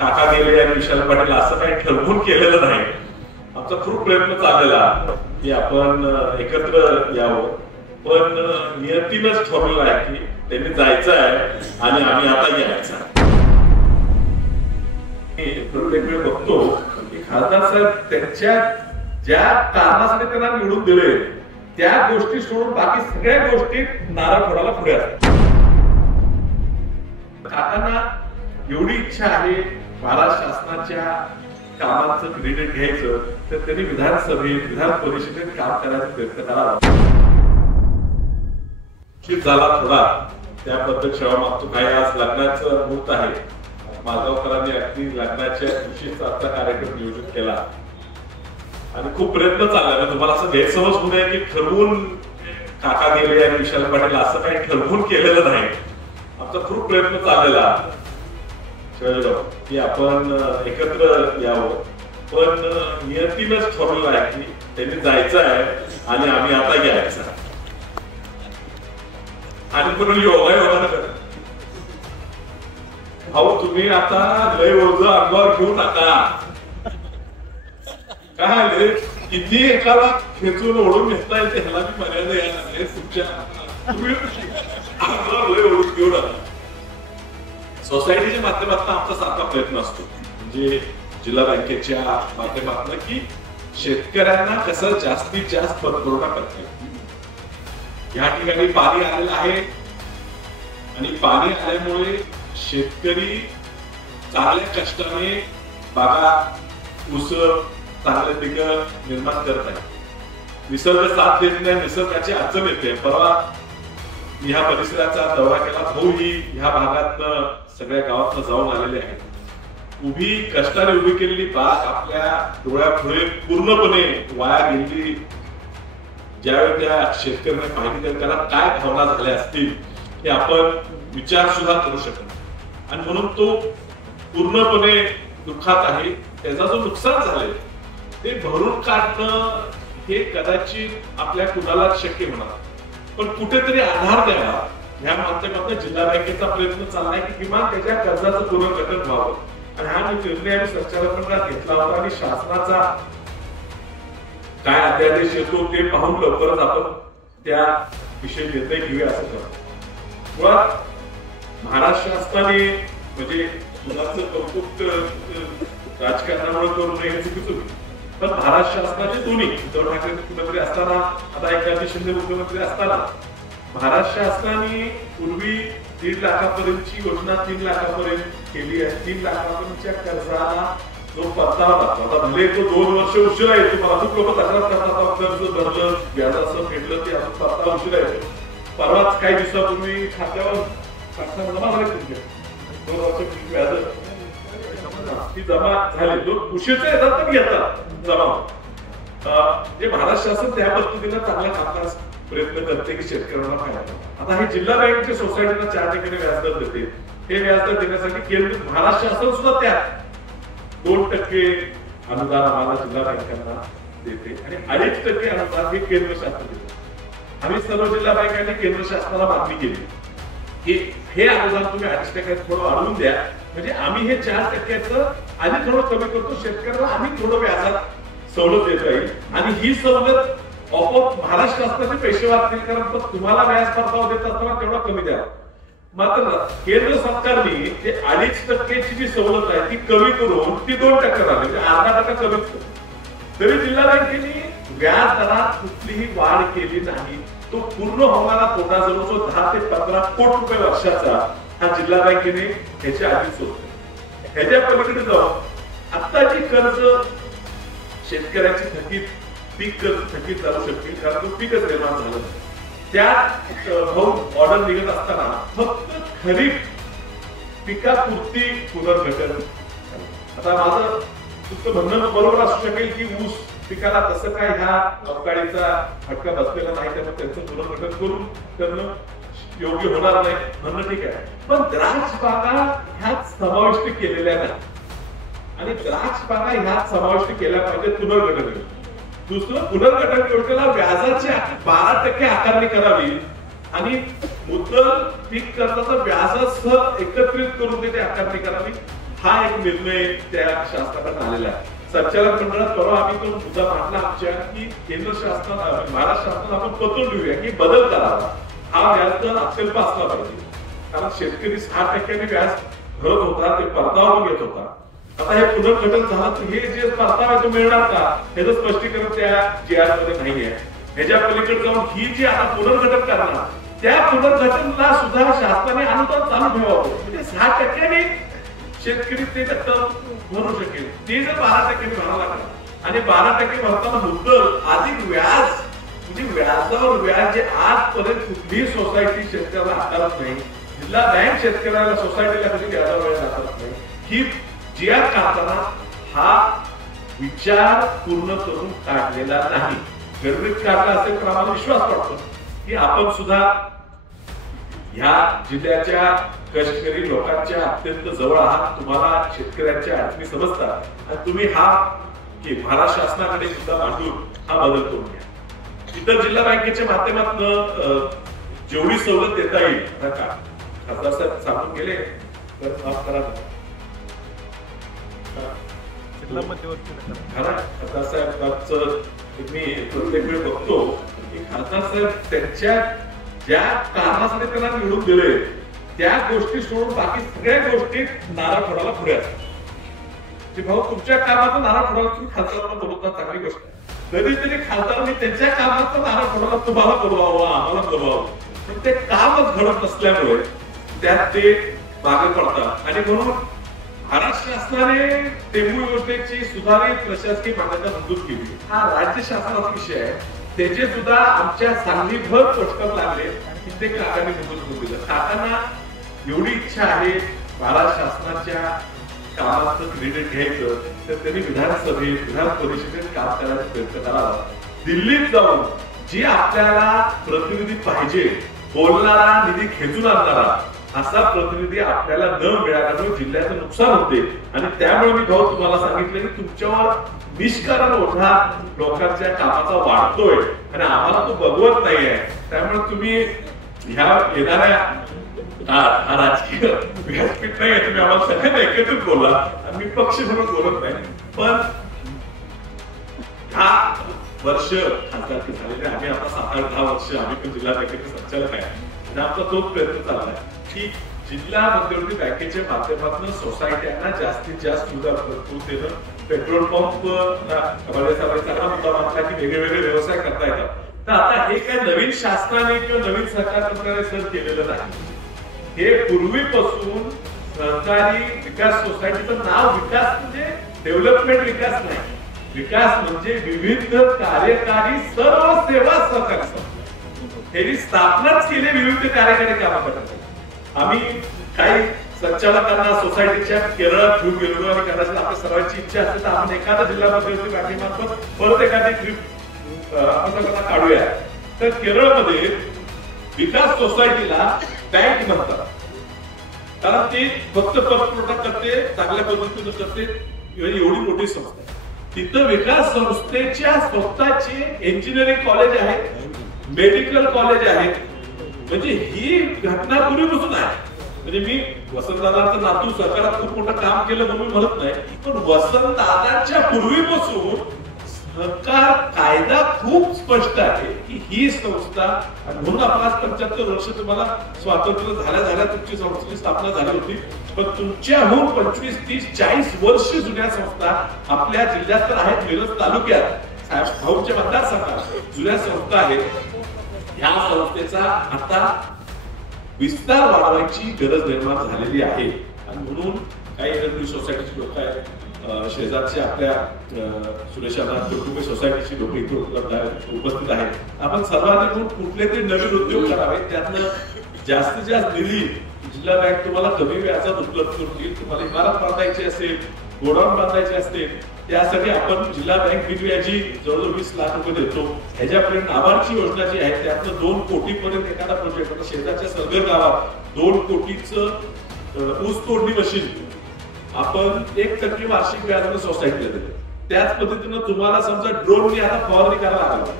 काका गेले आणि विशाल पाटील असं काही ठरवून केलेलं नाही. आमचा खूप प्रयत्न चाललेला की आपण एकत्र यावं, पण नियतीनंच ठरवलं आहे की त्यांनी जायचं आहे आणि आम्ही आता यायचं. प्रत्येक वेळ बघतो की खासदार साहेब त्यांच्या ज्या कारणासाठी त्यांना निवडून दिले त्या गोष्टी सोडून बाकी सगळ्या गोष्टी नारळ फोडायला पुढे असतात. काकांना एवढी इच्छा आहे महाराष्ट्र शासनाच्या कामांचं क्रेडिट घ्यायचं तर त्यांनी विधानसभेत विधान परिषदेत काम करायचा प्रयत्न करावा. झाला थोडा त्याबद्दल क्षमा मागतो. काही आज लग्नाचं मुहूर्त आहे. माधवकरांनी अगदी लग्नाच्या दिवशीचा आता कार्यक्रम नियोजित केला आणि खूप प्रयत्न चालला. तुम्हाला असं गैरसमज होऊ नये की ठरवून काका गेले आणि विशाल पाटील असं काही ठरवून केलेलं नाही. आमचा खूप प्रयत्न चाललेला की आपण एकत्र यावं, पण नियतीनंच ठरवलं आहे की त्यांनी जायचं आहे आणि आम्ही आता यायचं. आणि म्हणून योगायोगानं अहो तुम्ही आता लय ओझ अंगावर घेऊ नका. काय किती एकाला खेचून ओढून घेता येते ह्याला मी मर्यादा यायला तुमच्या तुम्ही अंगावर लय ओढून घेऊ नका. सोसायटीच्या माध्यमातून आमचा सारखा प्रयत्न असतो, म्हणजे जिल्हा बँकेच्या माध्यमातून की शेतकऱ्यांना कसं जास्तीत जास्त पुरवठा करता येईल. या ठिकाणी पाणी आलेलं आहे आणि पाणी आल्यामुळे शेतकरी चांगल्या कष्टाने बागा ऊस चांगले पिकं निर्माण करत आहे. निसर्ग साथ देत नाही, निसर्गाची अडचण येते. परवा ह्या परिसराचा दौरा केला. भाऊ ही ह्या भागातनं सगळ्या गावातनं जाऊन आलेले आहेत. उभी कष्टाने उभी केलेली बाग आपल्या डोळ्यापुढे पूर्णपणे वाया गेली. ज्यावेळी त्या शेतकऱ्याने पाहिली तर त्याला काय भावना झाल्या असतील हे आपण विचार सुद्धा करू शकतो. आणि म्हणून तो पूर्णपणे दुःखात आहे. त्याचा जो नुकसान झाले ते भरून काढणं हे कदाचित आपल्या कुणाला शक्य होणार, पण कुठेतरी आधार द्यावा ह्या माध्यमातून जिल्हा बँकेचा प्रयत्न चाललाय की किमान त्याच्या कर्जाचं पुनर्गठन व्हावं. आणि हा निर्णय आम्ही संचालकांना घेतला होता आणि शासनाचा काय अध्यादेश येतो ते पाहून लवकरच आपण त्या विषयी निर्णय घेऊया असं ठरवलं. मुळात महाराष्ट्र शासनाने म्हणजे मुलाचं कौतुक राजकारणामुळे करू नये हे चुकीचं होईल, पण महाराष्ट्र शासनाचे दोन्ही उद्धव ठाकरे मुख्यमंत्री असताना आता एकनाथ शिंदे मुख्यमंत्री असताना महाराष्ट्र शासनाने पूर्वी 1.5 लाखापर्यंतची योजना 3 लाखापर्यंत केली आहे. 3 लाखापर्यंतच्या कर्जाला जो परतावा लागतो, आता भले तो 2 वर्ष उशिरा येतो. मला खूप लोक तक्रार करतात कर्ज भरलं व्याजाचं फेडलं ते अजून परतावा उशिरा येतो. परवाच काही दिवसापूर्वी खात्यावर जमा झाले 2 वर्ष व्याज ती जमा झाली. जो उशीरचे येतात तर घेतात जमा. जे महाराष्ट्र शासन त्या पद्धतीनं चांगल्या कामकाज प्रयत्न करते की शेतकऱ्यांना फायदा. आता हे जिल्हा बँकेच्या सोसायटीला 4 ठिकाणी व्याजदर देते. हे व्याजदर देण्यासाठी केंद्र महाराष्ट्र शासन सुद्धा त्या 2% अनुदान आम्हाला जिल्हा बँकांना देते आणि 2.5% अनुदान हे केंद्र शासन देते. आम्ही सर्व जिल्हा बँकांनी केंद्र शासनाला मागणी केली की हे अनुदान तुम्ही 2.5% थोडं वाढवून द्या, म्हणजे आम्ही हे 4%चं आधी थोडं कमी करतो. शेतकऱ्याला आम्ही थोडं व्याजात सवलत देता येईल आणि ही सवलत आपोआप महाराष्ट्र शासनाचे पैसे वाचतील, कारण तुम्हाला व्याज परतावा देत असताना तेवढा कमी द्या. मात्र केंद्र सरकारने ते 2.5%ची जी सवलत आहे ती कमी करून ती 2% झाली, म्हणजे 0.5% कमीच केली. तरी जिल्हा बँकेने व्याज दरात कुठलीही वाढ केली नाही. तो पूर्ण होणारा तोटा जवळजवळ 10 ते 15 कोटी रुपये वर्षाचा हा जिल्हा बँकेने ह्याच्या आधीच होता. ह्याच्या पलीकडे जाऊन आता जी कर्ज शेतकऱ्याची थकीत पीक कर्ज थकीत झालं शकते कारण तो पीकच निर्माण झालं. त्या ऑर्डर निघत असताना फक्त खरीप पिकापुरती पुनर्गठन. आता माझं तुमचं म्हणणं बरोबर असू शकेल की ऊस पिकाला तसं काय ह्या अवकाळीचा फटका बसलेला नाही, त्यामुळे त्यांचं पुनर्गठन करून करणं योग्य होणार नाही म्हणणं ठीक आहे. पण द्राक्ष बागा ह्यात समाविष्ट केलेल्या नाही आणि द्राक्ष बागा ह्यात समाविष्ट केल्या पाहिजे पुनर्गठन. दुसरं पुनर्गठन योजनेला व्याजाची 12% आकारणी करावी आणि मुद्दल पीक कर्जाचं व्याजासह एकत्रित करून त्याची आकारणी करावी. हा एक निर्णय त्या शासनाकडून आलेला आहे. संचालक मंडळात परवा आम्ही तो मुद्दा मांडला आमच्या की केंद्र शासनात महाराष्ट्र शासनात आपण पत्र लिहूया की बदल करावा. हा व्याजदर अत्यल्प असला पाहिजे, कारण शेतकरी 6% व्याज भरत होता, ते परतावा घेत होता. आता हे पुनर्गठन झालं तर हे जे परतावा तो मिळणार का याचं स्पष्टीकरण त्या GR मध्ये नाहीये. ह्याच्या पलीकडे जाऊन ही जी आता पुनर्गठन करणार त्या पुनर्गठनला सुद्धा शासनाने अनुदान चालू ठेवावं, म्हणजे 6% शेतकरी ते भरू शकेल. ते जर 12% भरावं लागलं आणि 12% भरताना मुद्दल अधिक व्याज, म्हणजे व्याजावर व्याज जे आजपर्यंत कुठलीही सोसायटी शेतकऱ्याला आकारत नाही, जिल्हा बँक शेतकऱ्याला सोसायटीला कधी व्याजावर व्याज आकारत नाही. ही GR काढताना हा विचार पूर्ण करून काढलेला नाही. गरजेत काढला असेल तर आम्हाला विश्वास वाटतो की आपण सुद्धा ह्या जिल्ह्याच्या कष्टकरी लोकांच्या अत्यंत जवळ आहात. तुम्हाला शेतकऱ्यांच्या अडचणी समजतात आणि तुम्ही हा की महाराष्ट्र शासनाकडे सुद्धा मांडून हा बदल करून घ्या. इतर जिल्हा बँकेच्या माध्यमातून जेवढी सवलत देता येईल खासदार साहेब सांगून गेले तर माफ करा. खासदार साहेब मी प्रत्येक वेळ बघतो की खासदार साहेब त्यांच्या ज्या कारणासाठी त्यांना निवडून दिले त्या गोष्टी सोडून बाकी सगळ्या गोष्टी नारळ फोडायला पुढे असतात. भाऊ तुमच्या कामाचा नारळ फोडायला तुम्ही खासदारांना बोलवता, चांगली गोष्ट आहे. कधीतरी खासदारांनी त्यांच्या कामाचा नारळ फोडायला तुम्हाला बोलवावं, आम्हाला बोलवावं, पण ते कामच घडत नसल्यामुळे त्यात ते मागे पडतात. आणि म्हणून महाराष्ट्र शासनाने टेंबू योजनेची सुधारित प्रशासकीय मान्यता मंजूर केली. हा राज्य शासनाचा विषय आहे. त्याचे सुद्धा आमच्या सांगलीभर पोस्टर लागले की ते काकांनी मंजूर करून दिलं. काकांना एवढी इच्छा आहे महाराष्ट्र शासनाच्या कामाचं क्रेडिट घ्यायचं तर त्यांनी विधानसभेत विधान परिषदेत काम करायचा प्रयत्न करावा. दिल्लीत जाऊन जी आपल्याला प्रतिनिधी पाहिजे, बोलणारा, निधी खेचून आणणारा असा प्रतिनिधी आपल्याला न मिळाल्यामुळे जिल्ह्याचं नुकसान होते. आणि त्यामुळे मी भाऊ तुम्हाला सांगितलं की तुमच्यावर निष्कारण ओझा लोकांच्या कामाचा वाढतोय आणि आम्हाला तो बघवत नाहीये. त्यामुळे तुम्ही ह्या येणाऱ्या हा राजकीय व्यासपीठ नाही, तुम्ही आम्हाला सगळ्यांना एकत्रित बोला. आणि मी पक्ष म्हणून बोलत नाही, पण 10 वर्ष खासदारकी झालेले आम्ही आता 7-10 वर्ष आम्ही पण जिल्हा बँकेचे संचालक आहे आणि आमचा तोच प्रयत्न चाललाय की जिल्हा मध्यवर्ती बँकेच्या माध्यमातून सोसायट्यांना जास्तीत जास्त सुविधा करून देणं. पेट्रोल पंप चांगला मुद्दा मानला की वेगवेगळे व्यवसाय करता येतात. तर आता हे काय नवीन शासनाने किंवा नवीन सरकार मंत्र्याने सर केलेलं नाही. हे पूर्वीपासून सरकारी विकास सोसायटीचं नाव विकास म्हणजे डेव्हलपमेंट विकास नाही, विकास म्हणजे विविध कार्यकारी सर्व सेवा सहकारी संस्था. त्यांनी स्थापनाच केली विविध कार्यकारी कामं करतात. आम्ही काही संचालकांना सोसायटीच्या केरळात घेऊन गेलो आणि कदाचित आपल्या सर्वांची इच्छा असेल तर आपण एखाद्या जिल्ह्यामध्ये बँकेमार्फत परत एखादी ट्रिप आपण काढूया. तर केरळमध्ये विकास सोसायटीला बँक म्हणतात, कारण ती फक्त पतपुरवठा करते, चांगल्या पद्धतीने करते, एवढी मोठी संस्था आहे. तिथं विकास संस्थेच्या स्वतःचे इंजिनिअरिंग कॉलेज आहे, मेडिकल कॉलेज आहे. म्हणजे ही घटना पूर्वीपासून आहे. म्हणजे मी वसंतदादांचं नातू सरकारात खूप मोठं काम केलं म्हणून म्हणत नाही, पण वसंतदादांच्या पूर्वीपासून सरकार कायदा खूप स्पष्ट आहे की ही संस्था, म्हणून आपला 75 वर्ष तुम्हाला स्वातंत्र्य झाल्या तुमची संस्थेची स्थापना झाली होती, पण तुमच्याहून 25, 30, 40 वर्ष जुन्या संस्था आपल्या जिल्ह्यात तर आहेत. मिरज तालुक्यात भाऊच्या मतदारसंघात जुन्या संस्था आहेत. या संस्थेचा आता विस्तार वाढवायची गरज निर्माण झालेली आहे. आणि म्हणून काही सोसायटीची लोक आहेत, शेजारच्या आपल्या सुरेशाला कुटुंबी सोसायटीची लोक इथे उपस्थित आहेत. आपण सर्वांनी म्हणून कुठले तरी नवीन उद्योग करावे, त्यातनं जास्तीत जास्त निधी जिल्हा बँक तुम्हाला कमी व्याजात उपलब्ध करून देईल. तुम्हाला इमारत बांधायची असेल, गोडाऊन बांधायचे असतील, त्यासाठी आपण जिल्हा बँक बिनव्याजी जवळजवळ 20 लाख रुपये देतो. ह्याच्यापर्यंत आभारची योजना जी आहे त्यातनं 2 कोटी पर्यंत एखादा प्रोजेक्ट, शेजारच्या सरगर गावात 2 कोटीचं ऊस तोडणी मशीन आपण 1% वार्षिक व्याजाने सोसायटीला देतो. त्याच पद्धतीनं तुम्हाला समजा ड्रोननी आता फवारणी करायला लागला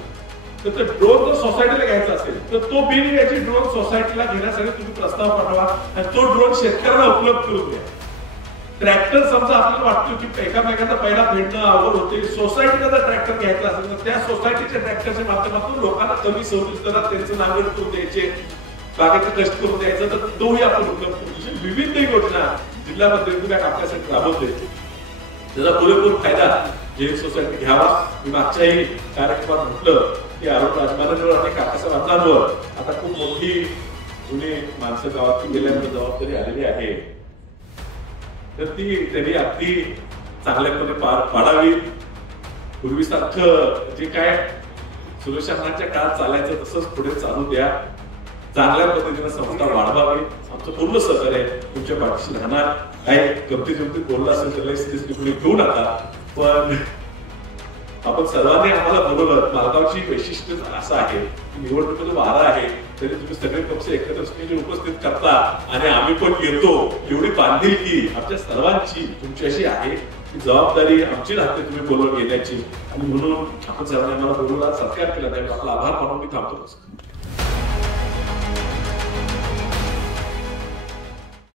तर ड्रोन जर सोसायटीला घ्यायचा असेल तर तो बिनव्याजी ड्रोन सोसायटीला घेण्यासाठी तुम्ही प्रस्ताव पाठवा आणि तो ड्रोन शेतकऱ्यांना उपलब्ध करून द्या. ट्रॅक्टर समजा आपल्याला वाटतो की एकामेकाचा पहिला भेटणं अवघड होते, सोसायटीला जर ट्रॅक्टर घ्यायचा असेल तर त्या सोसायटीच्या ट्रॅक्टरच्या माध्यमातून लोकांना कमी सवलत दरात त्यांचं नांगर करून द्यायचे, बागेचं कष्ट करून द्यायचं, तर तोही आपण उपलब्ध करू. विविध योजना जिल्ह्यामध्ये वेगवेगळ्या आपल्यासाठी राबवते, त्याचा पुरेपूर फायदा जैन सोसायटी घ्यावा. मी मागच्याही कार्यक्रमात म्हटलं की अरुण राजमानांवर आणि काकासाहेबांवर आता खूप मोठी जुनी माणसं गावातून गेल्यानंतर जबाबदारी आलेली आहे, तर ती त्यांनी अगदी चांगल्यापणे पार पाडावी. पूर्वीसारखं जे काय सुरेशांच्या काळात चालायचं तसंच पुढे चालू द्या. चांगल्या पद्धतीने संस्था वाढवावी. आमचं पूर्ण सहकार्य तुमच्या पाठीशी राहणार. काही गमती बोलला असेल तर कोणी घेऊ नका, पण आपण सर्वांनी आम्हाला बोलवलं. मालगावची वैशिष्ट्य असं आहे की निवडणुकीचं वारा आहे तरी तुम्ही सगळे पक्ष एकत्र उपस्थित करता आणि आम्ही पण येतो. एवढी बांधिलकी आमच्या सर्वांची तुमच्याशी आहे, ही जबाबदारी आमची राहते तुम्ही बोलवून घेण्याची, आणि म्हणून आपण सर्वांनी आम्हाला बोलवला, सत्कार केला, त्यामुळे आपला आभार मानून मी थांबतो.